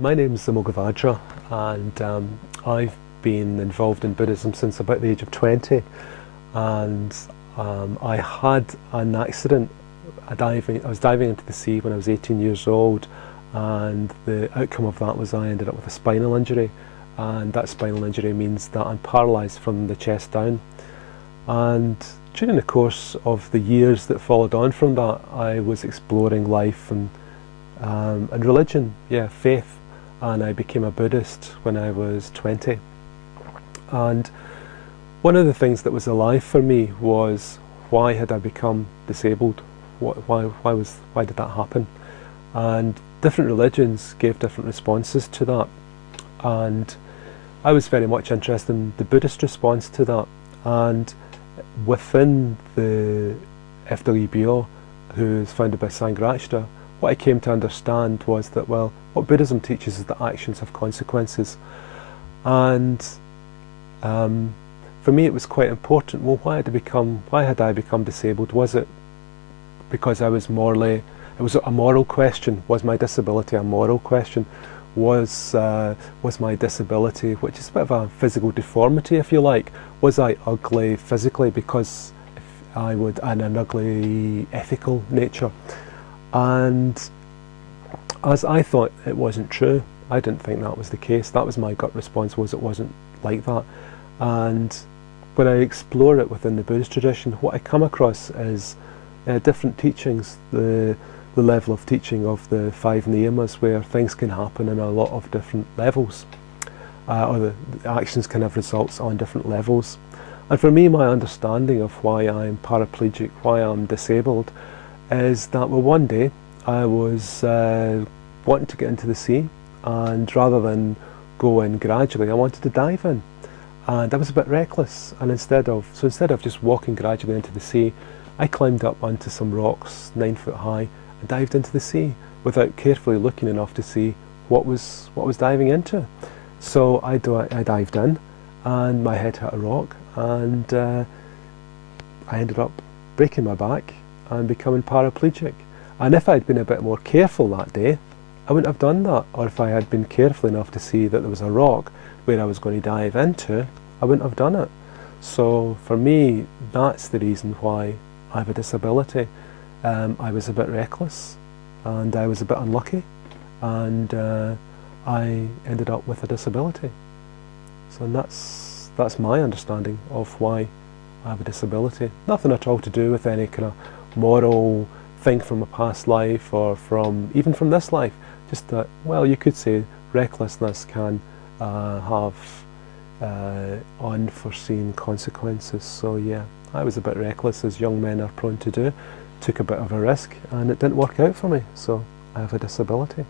My name is Amoghavajra, and I've been involved in Buddhism since about the age of 20. And I had an accident. I was diving into the sea when I was 18 years old, and the outcome of that was I ended up with a spinal injury. And that spinal injury means that I'm paralysed from the chest down. And during the course of the years that followed on from that, I was exploring life and religion, faith. And I became a Buddhist when I was 20. And one of the things that was alive for me was, why had I become disabled? Why did that happen? And different religions gave different responses to that. And I was very much interested in the Buddhist response to that. And within the FWBO, who is founded by Sangharakshita, what I came to understand was that, well, what Buddhism teaches is that actions have consequences. And for me it was quite important, well, why had I become disabled? Was it because I was morally, it was a moral question, was my disability a moral question? Was my disability, which is a bit of a physical deformity if you like, was I ugly physically because I would, and an ugly ethical nature? And as I thought it wasn't true, I didn't think that was the case. That was my gut response, was it wasn't like that. And when I explore it within the Buddhist tradition, what I come across is different teachings, the level of teaching of the 5 niyamas, where things can happen in a lot of different levels, or the actions can have results on different levels. And for me, my understanding of why I'm paraplegic, why I'm disabled, is that, well, one day I was wanting to get into the sea, and rather than go in gradually, I wanted to dive in. And I was a bit reckless, and instead of just walking gradually into the sea, I climbed up onto some rocks 9 foot high and dived into the sea without carefully looking enough to see what was diving into. So I dived in, and my head hit a rock, and I ended up breaking my back and becoming paraplegic. And if I'd been a bit more careful that day, I wouldn't have done that. Or if I had been careful enough to see that there was a rock where I was going to dive into, I wouldn't have done it. So for me, that's the reason why I have a disability. I was a bit reckless, and I was a bit unlucky, and I ended up with a disability. So that's my understanding of why I have a disability. Nothing at all to do with any kind of moral thing from a past life, or even from this life. Just that, well, you could say recklessness can have unforeseen consequences. So yeah, I was a bit reckless, as young men are prone to do, took a bit of a risk, and it didn't work out for me, so I have a disability.